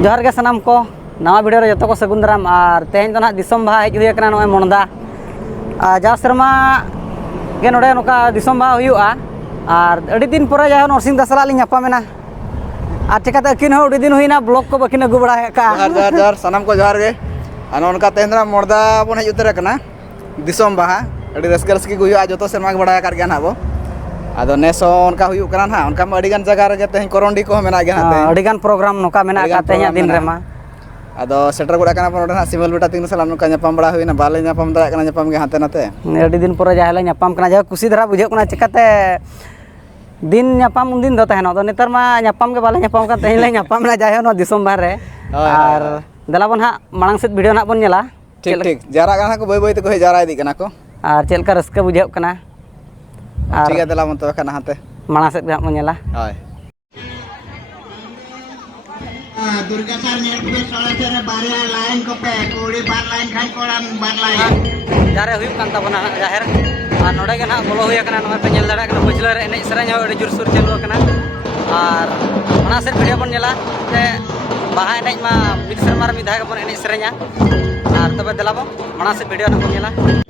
जोहार के सनाम को नवा वीडियो रे जतो को सगुन दाराम और तेहेन तो ना दिसोम बाहा हेज हुई कना नय मोंदा जा शर्मा गे नोडे नोका दिसोम बाहा हुयुआ और अड़ी दिन परे जाय नरसिंह दसला लिंग नापामेना और चिकाते अकिन हो अड़ी दिन हुईना ब्लॉग को बकिन अगु बड़ा का जोहार सनाम को जोहार गे अनका तेहेन मोर्दा बन हेज उतर कना दिसोम बाहा अड़ी रस्के रस्के को हुयुआ जतो सेरमा बड़ा कर गया नाबो आदो नेसो उनका हुयु कना ना उनका अड़ीगान जगह रे तेहेन करंडी को मेना गया ना अड़ीगान प्रोग्राम नोका मेना का तेहेन दिन रे मा आदो सेटर गुडा कना पन ना सिमल बेटा तीन साल नोका न्यापाम बड़ा हुईना बाले न्यापाम दाड़ा कना न्यापाम गे हाते नाते अड़ी दिन परे जाहले न्यापाम कना जा कुसी धरा बुझे कना चिकाते दिन न्यापाम उन दिन दो तहनो तो नेतर मा न्यापाम के बाले न्यापाम का तेहेन ले न्यापाम ना जाय नो दिसोम बाहर रे और दलाबन हा मांग सेट वीडियो ना बन नेला ठीक ठीक जारा कना को बय बय ते को जारा इदी कना को और चेलका रस्का बुझे कना ठीक है दलाबन तो कना हाते मांग सेट बन नेला हाय दुर्गा सर नेट पे सोले तेरे बारिया लाइन को पे कोड़ी बार लाइन खान कोड़ाम बार लाइन जारे हुई कान तबना जाहिर और नोडे के ना बोलो हुई कना नोय पे नेल दाड़ा कना बचला रे एने सराñ हो अड़ी जोर सुर चलु कना और ओना सेट वीडियो बन नेला ते बाहा एने मा मिद शर्मा रे मिधाय बन एने सराña और तबे दलाबो ओना सेट वीडियो ना बन नेला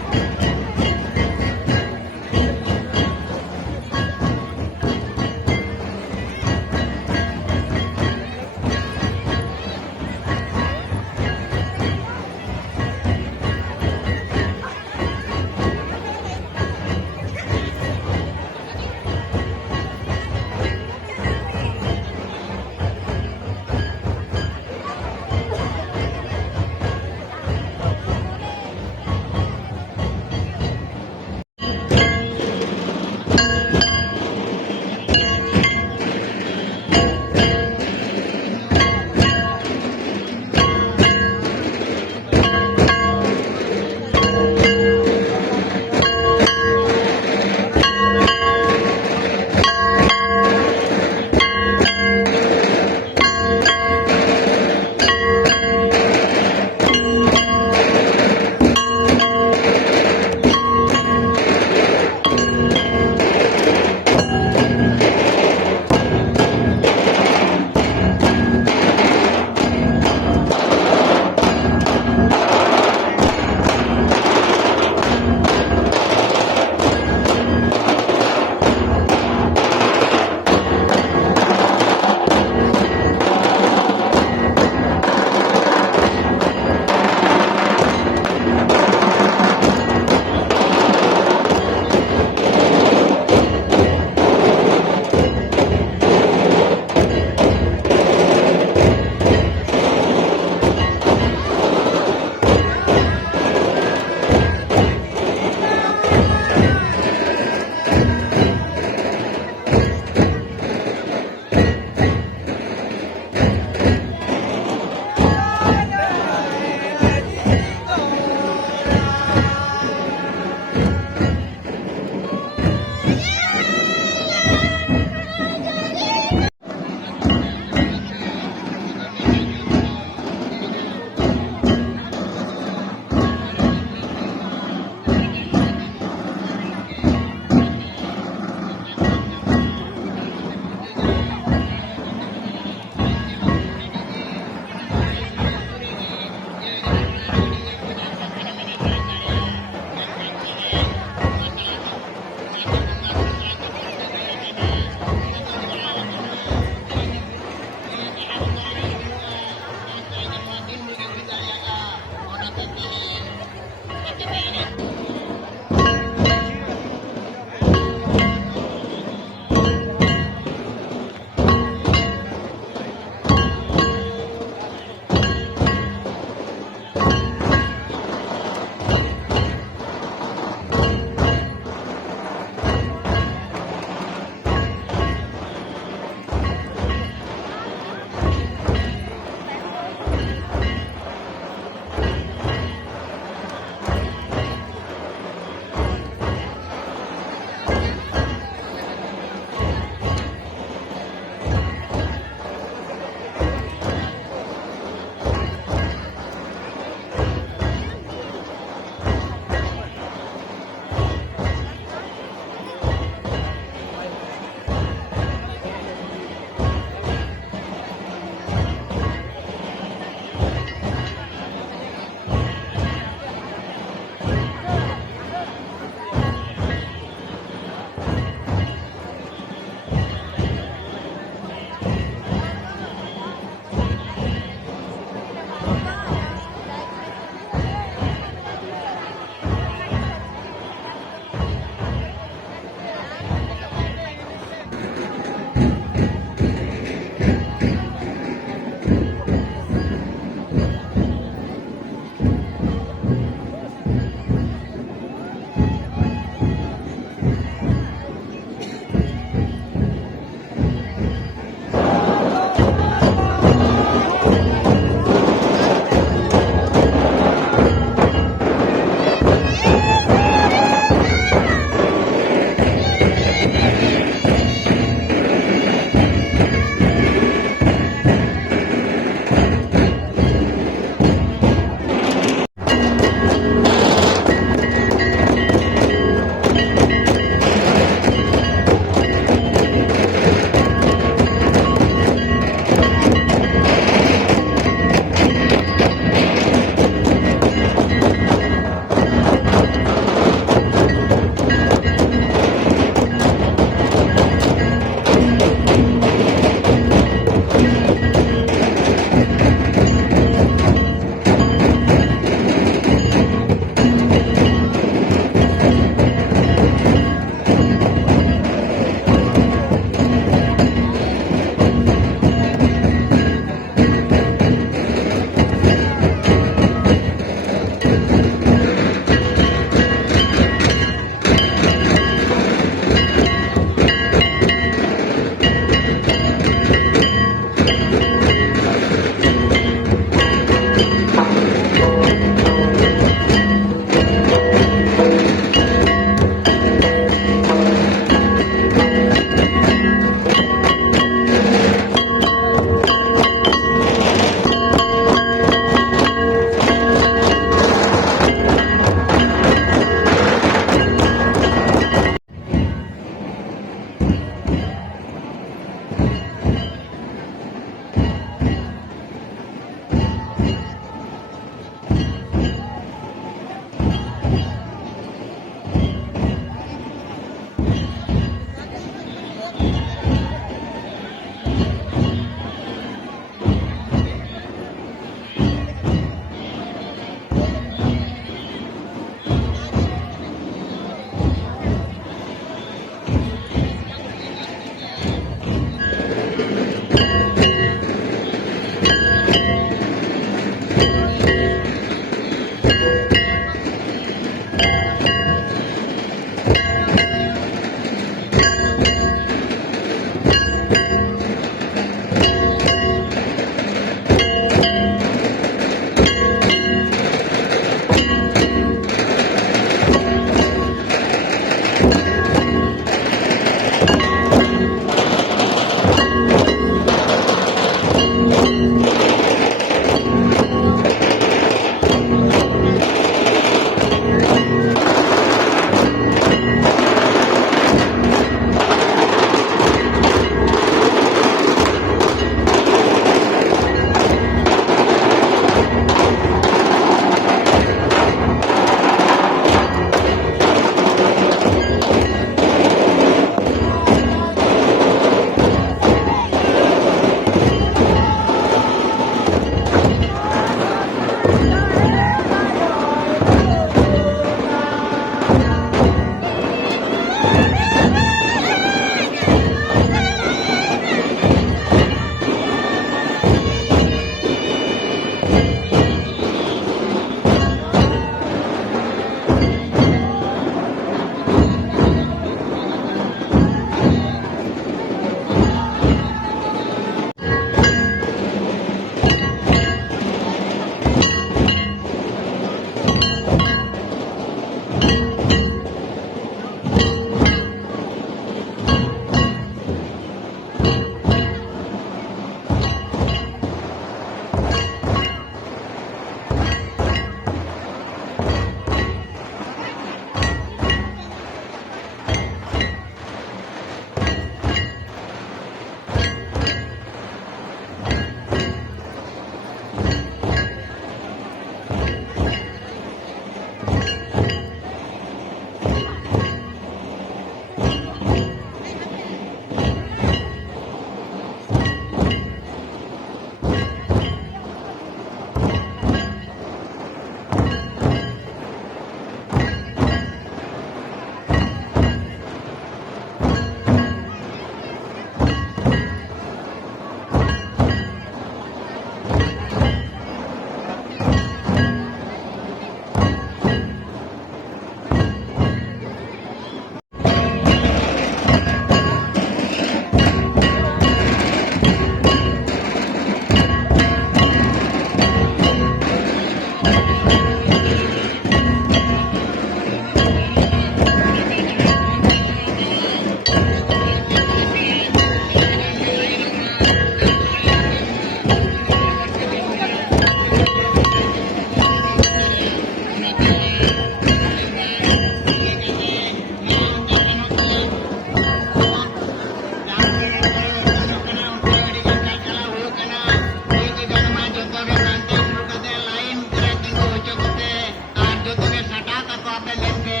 ko ape leke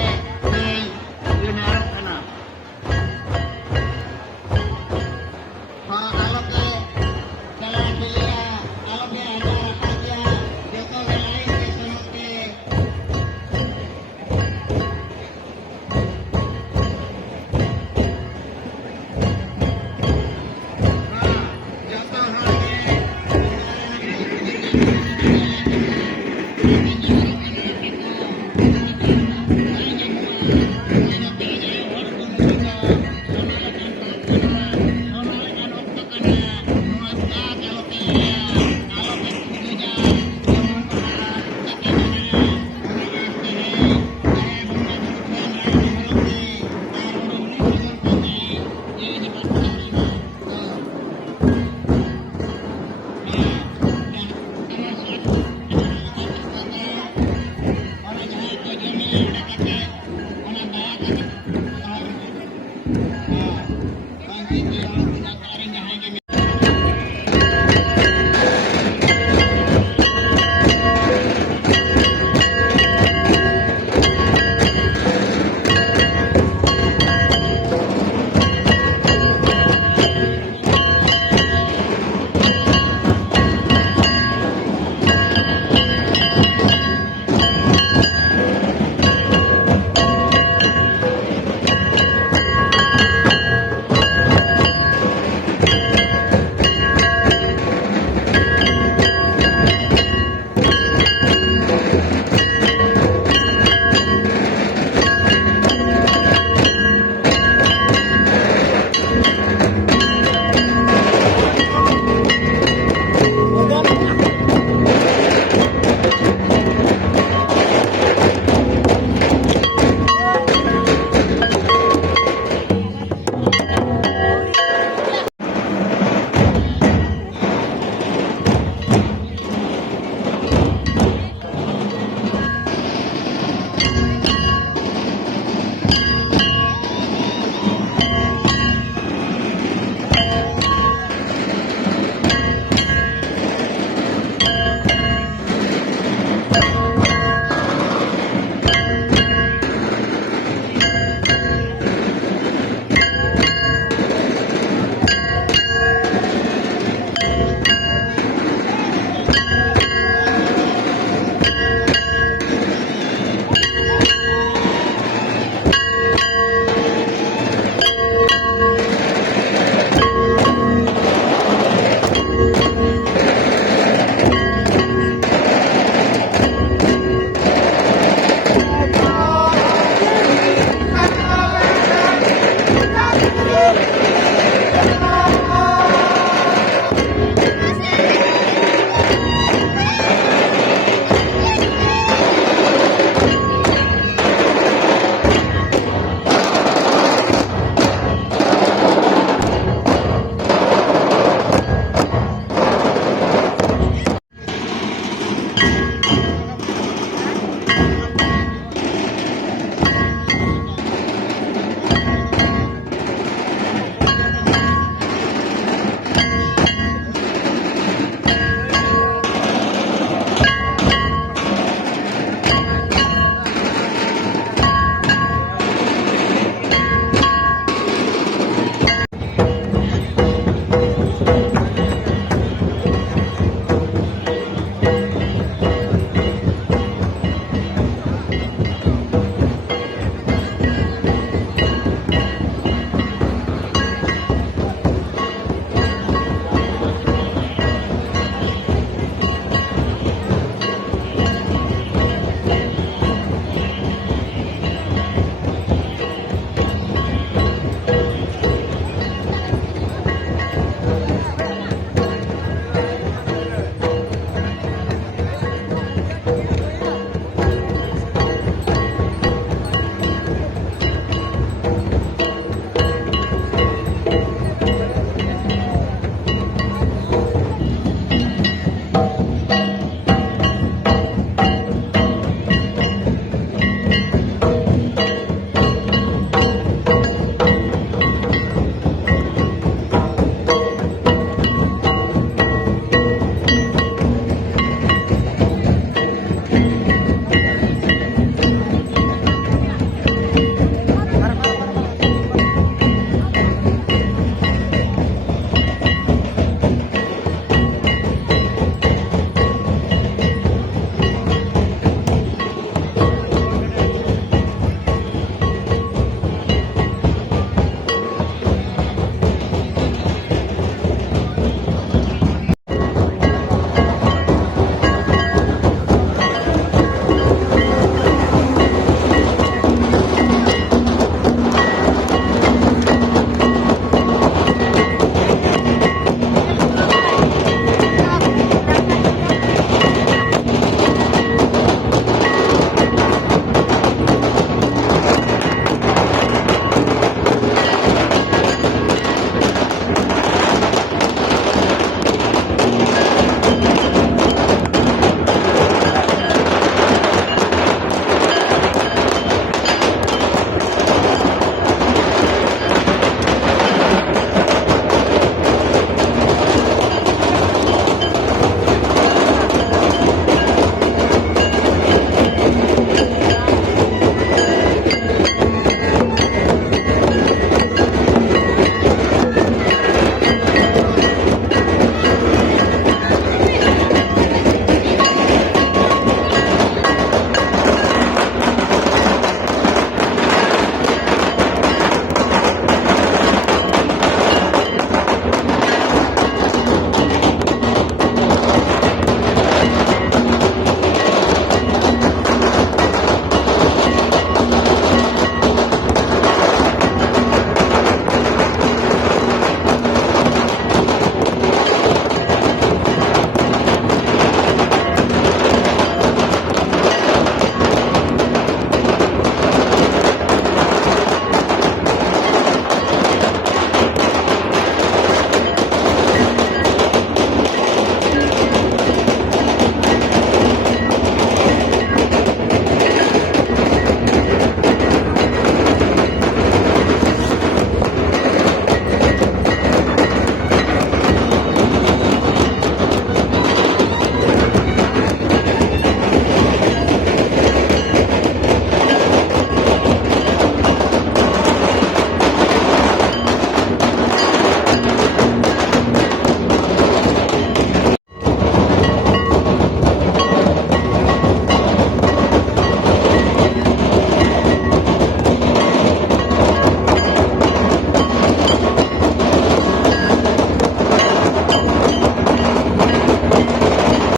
yun harap kana. Kalau ke jalan dia, kalau ke ada aja, dia tuh lain ke sana ke.